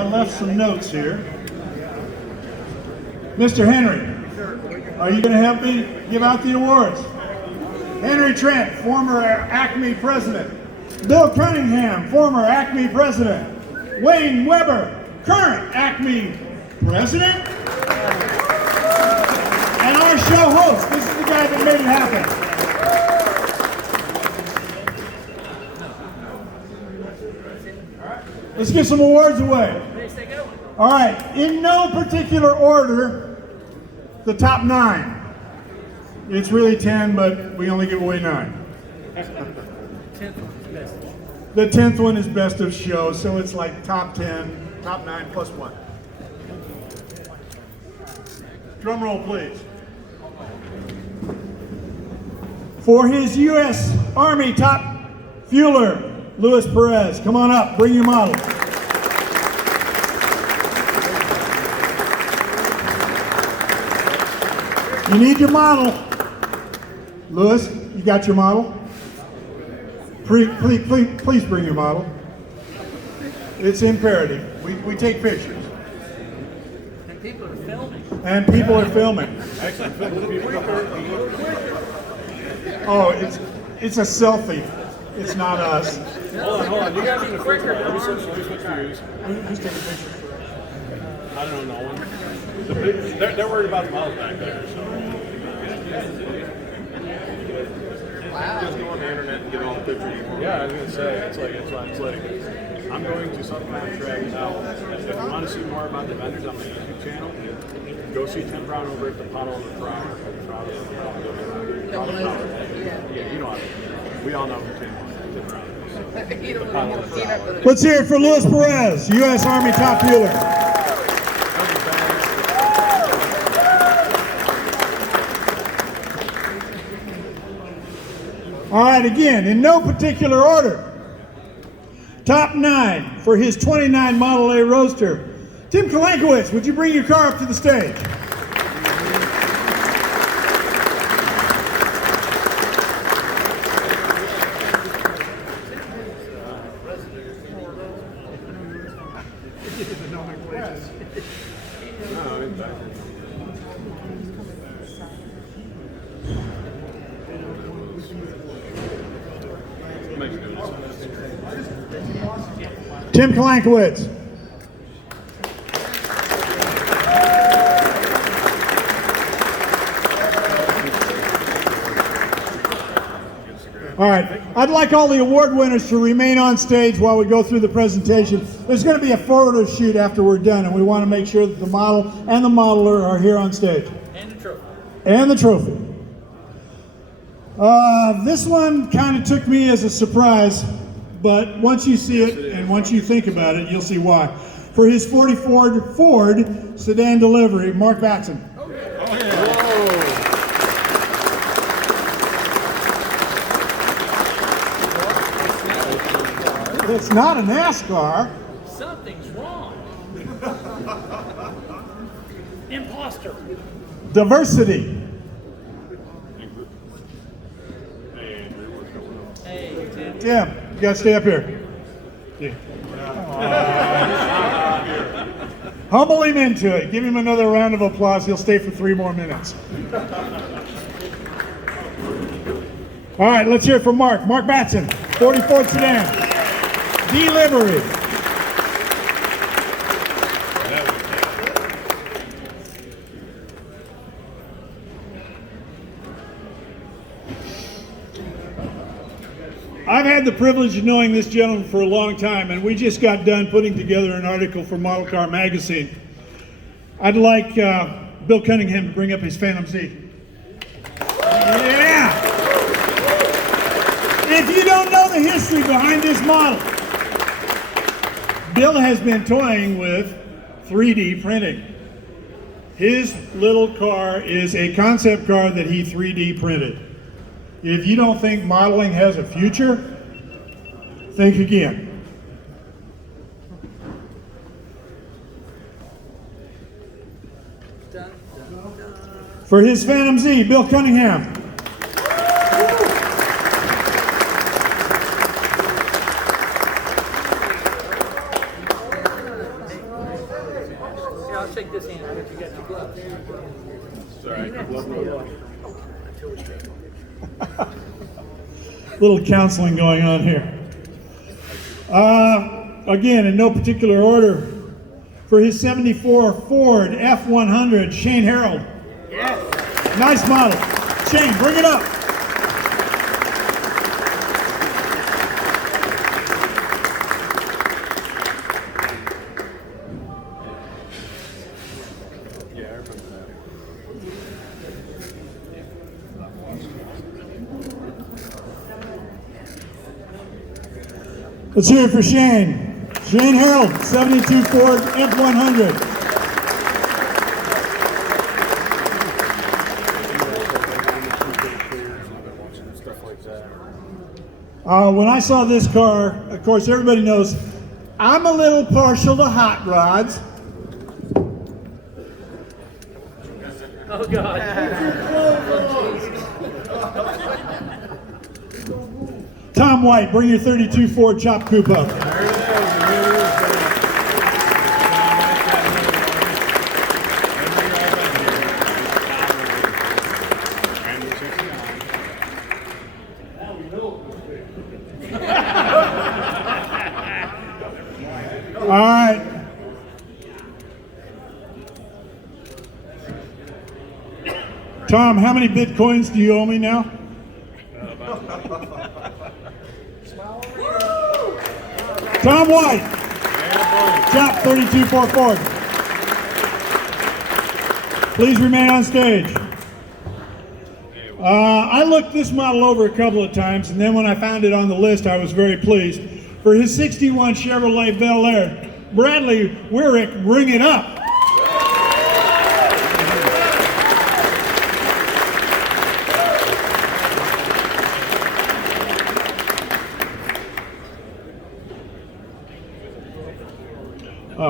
I left some notes here. Mr. Henry, are you going to help me give out the awards? Henry Trent, former Acme president. Bill Cunningham, former Acme president. Wayne Weber, current Acme president. And our show host, this is the guy that made it happen. Let's get some awards away. All right, in no particular order, the top 9. It's really 10, but we only give away 9. The 10th one is best of show, so it's like top 10, top 9 plus 1. Drum roll, please. For his U.S. Army top fueler, Luis Perez, come on up, bring your model. You need your model. Luis, you got your model? Please bring your model. It's imperative. We take pictures. And people are filming. And people are filming. Oh, it's a selfie. It's not us. Hold on. You gotta be quicker. Who's taking pictures? I don't know. No one. They're worried about the models back there. So. Wow. Just go on the internet and get all the pictures. Yeah, I was gonna say it's like I'm going to subcontract out. If you want to see more about the vendors on my YouTube channel, go see Tim Brown over at the Puddle of the Crown. Yeah, you know what? We all know who Tim Brown is. Let's hear it for Luis Perez, U.S. Army top fueler. All right, again, in no particular order. Top 9 for his 29 Model A Roadster. Tim Kalankowitz, would you bring your car up to the stage? Tim Kalankowitz. All right, I'd like all the award winners to remain on stage while we go through the presentation. There's going to be a photo shoot after we're done, and we want to make sure that the model and the modeler are here on stage. And the trophy. And the trophy. This one kind of took me as a surprise, but once you see it and once you think about it, you'll see why. For his 44 Ford sedan delivery, Mark Batson. It's not a NASCAR. Something's wrong. Imposter. Diversity. Hey, Tim. Tim, you gotta stay up here. Yeah. Humble him into it. Give him another round of applause. He'll stay for 3 more minutes. All right, let's hear it from Mark. Mark Batson, 44 sedan. Delivery. I've had the privilege of knowing this gentleman for a long time, and we just got done putting together an article for Model Car Magazine. I'd like Bill Cunningham to bring up his Phantom Z. Yeah! If you don't know the history behind this model, Bill has been toying with 3D printing. His little car is a concept car that he 3D printed. If you don't think modeling has a future, think again. For his Phantom Z, Bill Cunningham. I'll shake this hand, but you got your gloves. It's all right. Love me. Little counseling going on here. Again, in no particular order, for his 74 Ford F100, Shane Harold. Yes. Nice model. Shane, bring it up. Yeah, I remember that. Let's hear it for Shane. Shane Harold, 72 Ford F100. Stuff like that. When I saw this car, of course, everybody knows I'm a little partial to hot rods. Oh, God. Tom White, bring your 32 Ford Chop Coupe up. There it is. All right. Tom, how many Bitcoins do you owe me now? Tom White, Chop 32 Ford. Please remain on stage. I looked this model over a couple of times, and then when I found it on the list, I was very pleased. For his 61 Chevrolet Bel Air, Bradley Wyrick, bring it up.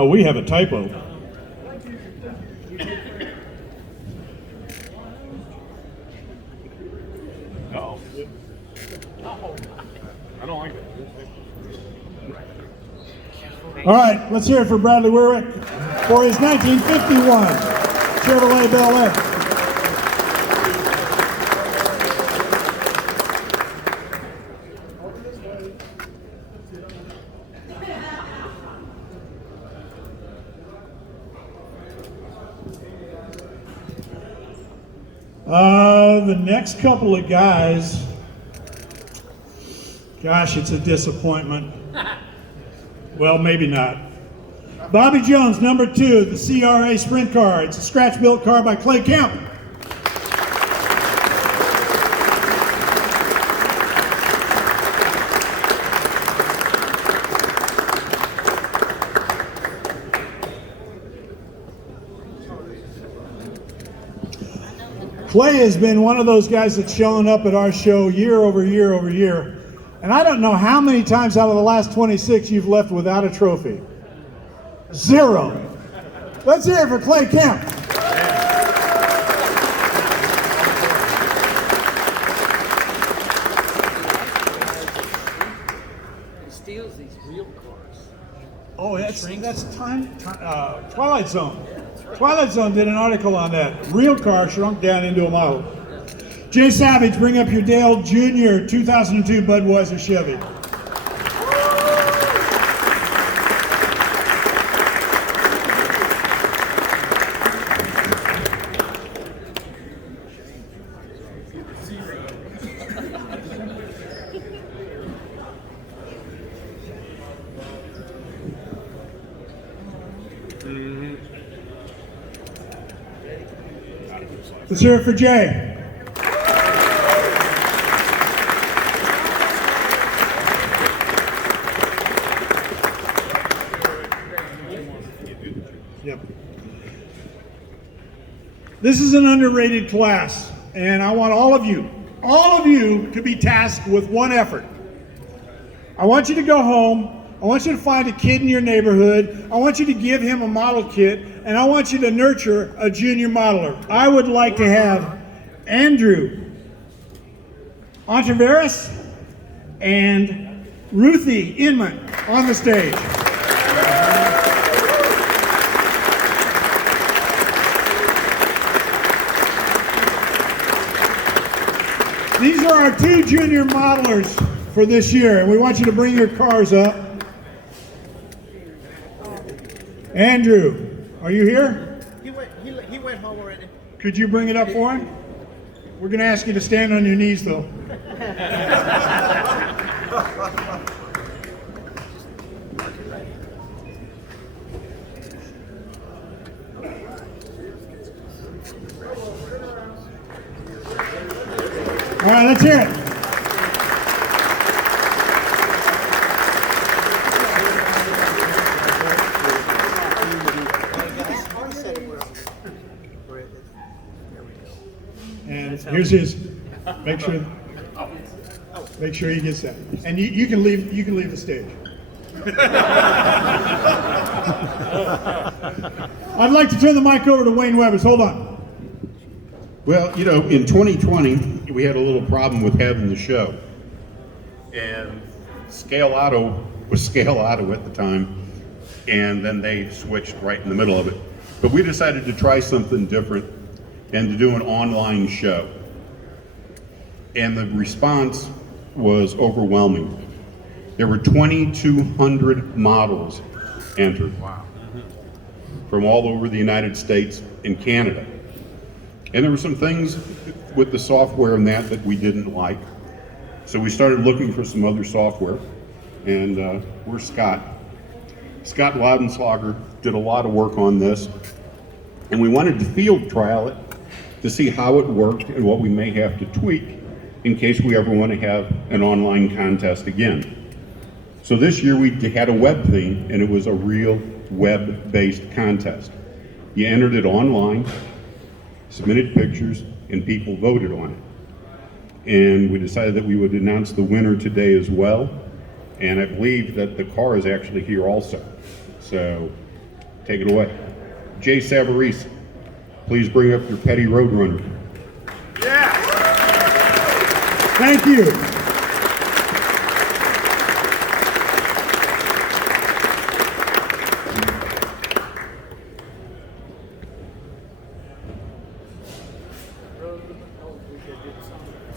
We have a typo. Uh-oh. I don't like it. All right, let's hear it for Bradley Wyrick for his 1951 Chevrolet Bel Air. The next couple of guys, gosh, it's a disappointment. Well, maybe not. Bobby Jones, number 2, the CRA Sprint car. It's a scratch-built car by Clay Kemp. Clay has been one of those guys that's showing up at our show year over year over year. And I don't know how many times out of the last 26 you've left without a trophy. 0. Let's hear it for Clay Kemp. He steals these real cars. Oh, that's Twilight Zone. Twilight Zone did an article on that. Real car shrunk down into a model. Jay Savage, bring up your Dale Jr. 2002 Budweiser Chevy. Let's hear it for Jay. Yep. This is an underrated class, and I want all of you to be tasked with one effort. I want you to go home. I want you to find a kid in your neighborhood. I want you to give him a model kit, and I want you to nurture a junior modeler. I would like to have Andrew Ontiveros and Ruthie Inman on the stage. are our two junior modelers for this year, and we want you to bring your cars up. Andrew, are you here? He went home already. Could you bring it up for him? We're going to ask you to stand on your knees, though. All right, let's hear it. And here's his. Make sure he gets that. And you can leave the stage. I'd like to turn the mic over to Wayne Webbers. Hold on. Well, you know, in 2020, we had a little problem with having the show. And Scale Auto was Scale Auto at the time, and then they switched right in the middle of it. But we decided to try something different and to do an online show. And the response was overwhelming. There were 2,200 models entered. Wow. From all over the United States and Canada. And there were some things with the software and that we didn't like. So we started looking for some other software. And we're Scott Laudenslager did a lot of work on this. And we wanted to field trial it to see how it worked and what we may have to tweak in case we ever want to have an online contest again. So this year we had a web theme, and it was a real web-based contest. You entered it online, submitted pictures, and people voted on it. And we decided that we would announce the winner today as well. And I believe that the car is actually here also. So take it away. Jay Savarese, please bring up your Petty Roadrunner. Yeah. Thank you.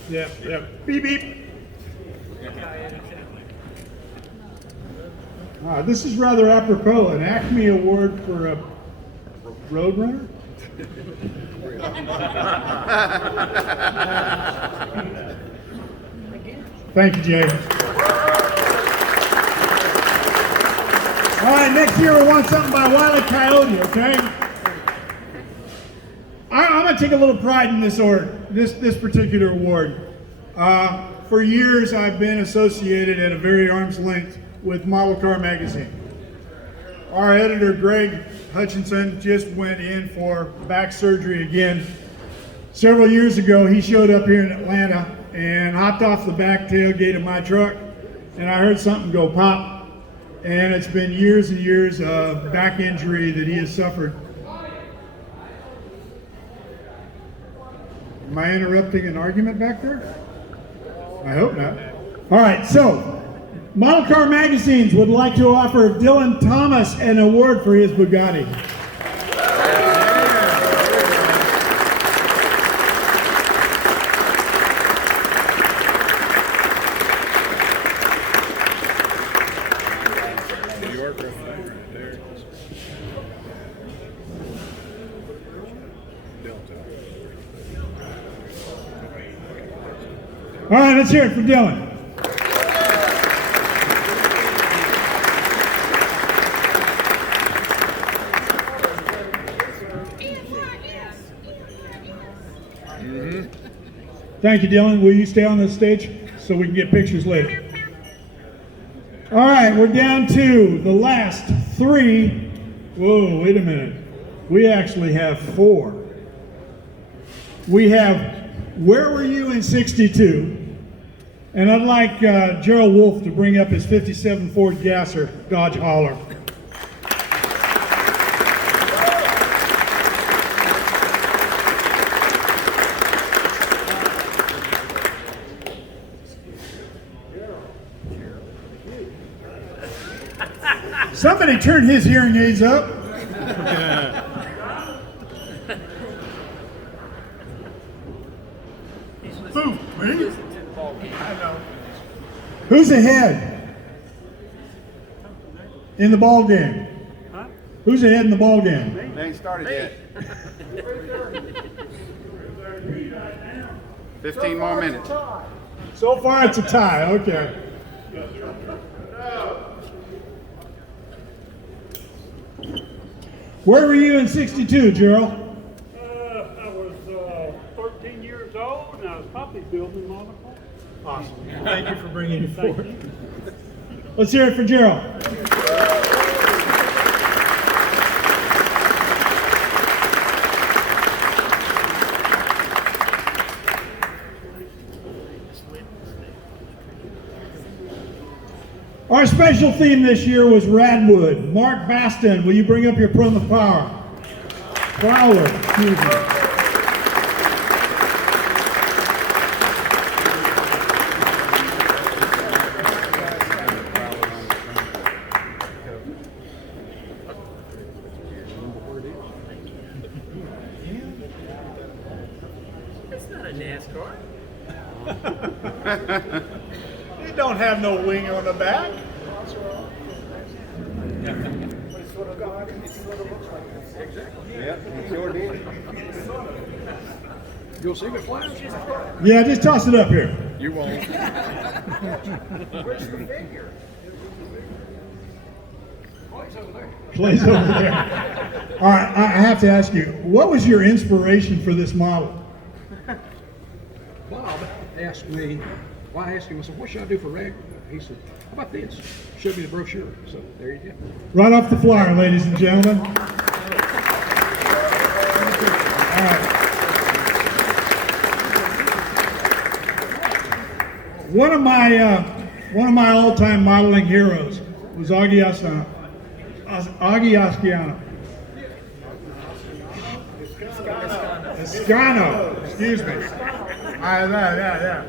Yeah. Beep, beep. This is rather apropos, an Acme Award for a Roadrunner? Thank you, Jay. All right, next year we want something by Wile E. Coyote, okay? I'm going to take a little pride in this particular award. For years, I've been associated at a very arm's length with Model Car Magazine. Our editor, Greg Hutchinson, just went in for back surgery again. Several years ago, he showed up here in Atlanta and hopped off the back tailgate of my truck, and I heard something go pop. And it's been years and years of back injury that he has suffered. Am I interrupting an argument back there? I hope not. All right, so Model Car Magazines would like to offer Dylan Thomas an award for his Bugatti. All right, let's hear it for Dylan. Thank you, Dylan. Will you stay on the stage so we can get pictures later? All right, we're down to the last three. Whoa, wait a minute. We actually have four. We have Where Were You in '62? And I'd like Gerald Wolf to bring up his '57 Ford Gasser Dodge Hauler. Somebody turn his hearing aids up. Who, me? Who's ahead in the ball game? Who's ahead in the ball game? They ain't started yet. 15 more minutes. So far, it's a tie. Okay. Where were you in '62, Gerald? I was 13 years old, and I was puppy building monocle. Awesome. Thank you for bringing it forward. Let's hear it for Gerald. Our special theme this year was Radwood. Mark Baston, will you bring up your Prom of Power? Prowler, excuse me. It's not a NASCAR. It don't have no wing on the back. You'll see me flash. Yeah, just toss it up here. You won't. Plays over there. All right, I have to ask you, what was your inspiration for this model? Bob asked me, well, I asked him, I said, what should I do for rag? He said, how about this? Showed me the brochure. So there you go. Right off the flyer, ladies and gentlemen. All right. One of my all-time modeling heroes was Augie Asciano. Asciano, excuse me. Yeah.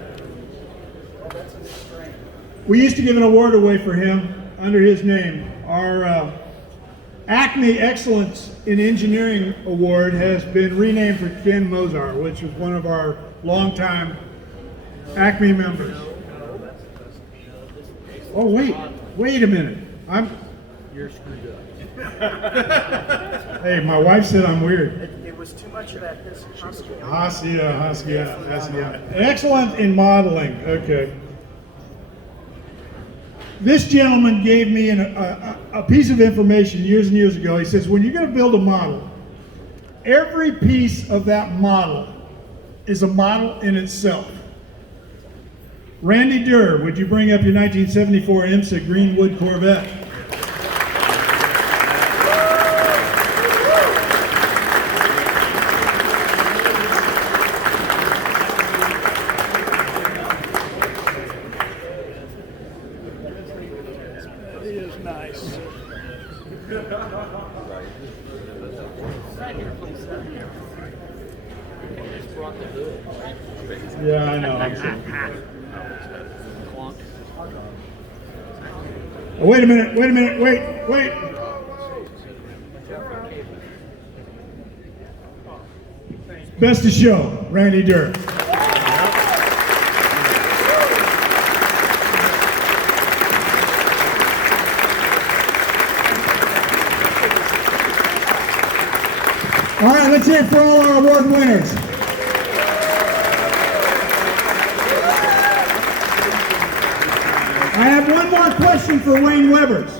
We used to give an award away for him under his name. Our Acme Excellence in Engineering Award has been renamed for Ken Mozart, which was one of our longtime Acme members. Oh, wait a minute. You're screwed Hey, my wife said I'm weird. It was too much of that husky. Hasia. Excellent in modeling. Okay. This gentleman gave me a piece of information years and years ago. He says, when you're going to build a model, every piece of that model is a model in itself. Randy Durr, would you bring up your 1974 IMSA Greenwood Corvette? It is nice. Yeah, I know. I'm sorry. Oh, wait a minute, wait. Best of show, Randy Durr. All right, let's hear it for all our award winners. I have one more question for Wayne Webbers.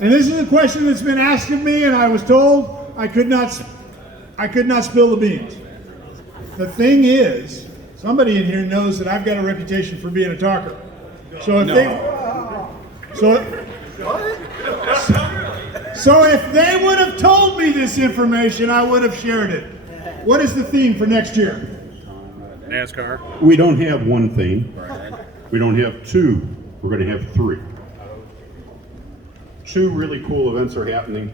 And this is a question that's been asked of me, and I was told I could not spill the beans. The thing is, somebody in here knows that I've got a reputation for being a talker. So if so if they would have told me this information, I would have shared it. What is the theme for next year? NASCAR. We don't have one theme. We don't have two. We're going to have three. Two really cool events are happening.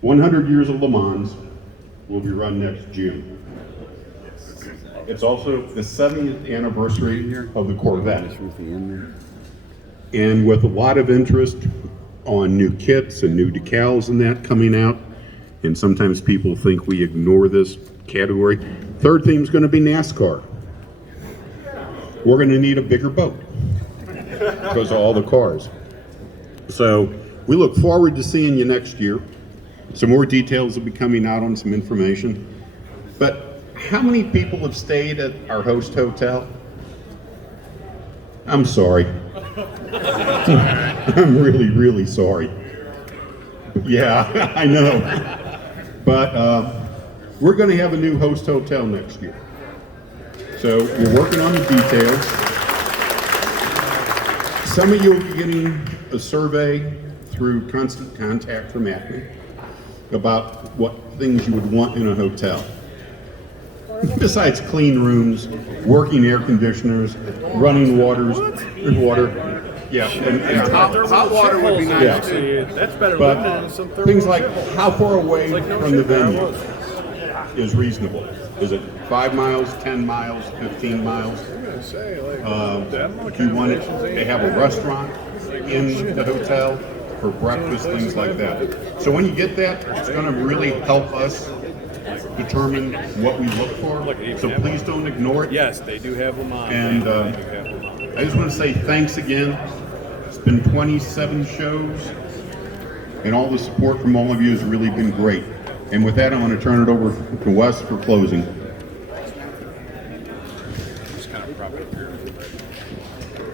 100 Years of Le Mans will be run next June. It's also the 70th anniversary of the Corvette. And with a lot of interest on new kits and new decals and that coming out, and sometimes people think we ignore this category. Third theme is going to be NASCAR. We're going to need a bigger boat. because of all the cars. So we look forward to seeing you next year. Some more details will be coming out on some information. But how many people have stayed at our host hotel? I'm sorry. I'm really, really sorry. Yeah, I know. But we're going to have a new host hotel next year. So we're working on the details. Some of you will be getting a survey through Constant Contact from Acme about what things you would want in a hotel. Besides clean rooms, working air conditioners, running water, yeah, and Hot water would be yeah. nice too. That's better than But some thermal things like shit. how far away Like no from the shit, there venue was. is reasonable? Is it 5 miles, 10 miles, 15 miles? I'm gonna say, like, Do you want it to have a restaurant in the hotel for breakfast, things like that? So when you get that, it's going to really help us determine what we look for. So please don't ignore it. Yes, they do have them on. And I just want to say thanks again. It's been 27 shows, and all the support from all of you has really been great. And with that, I want to turn it over to Wes for closing.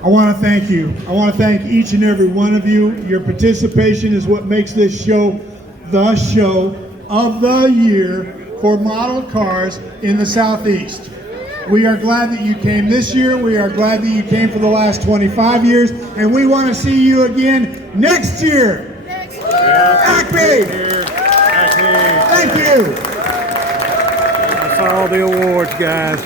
I want to thank you. I want to thank each and every one of you. Your participation is what makes this show the show of the year for model cars in the Southeast. We are glad that you came this year. We are glad that you came for the last 25 years. And we want to see you again next year. Acme! Thank you. That's all the awards, guys.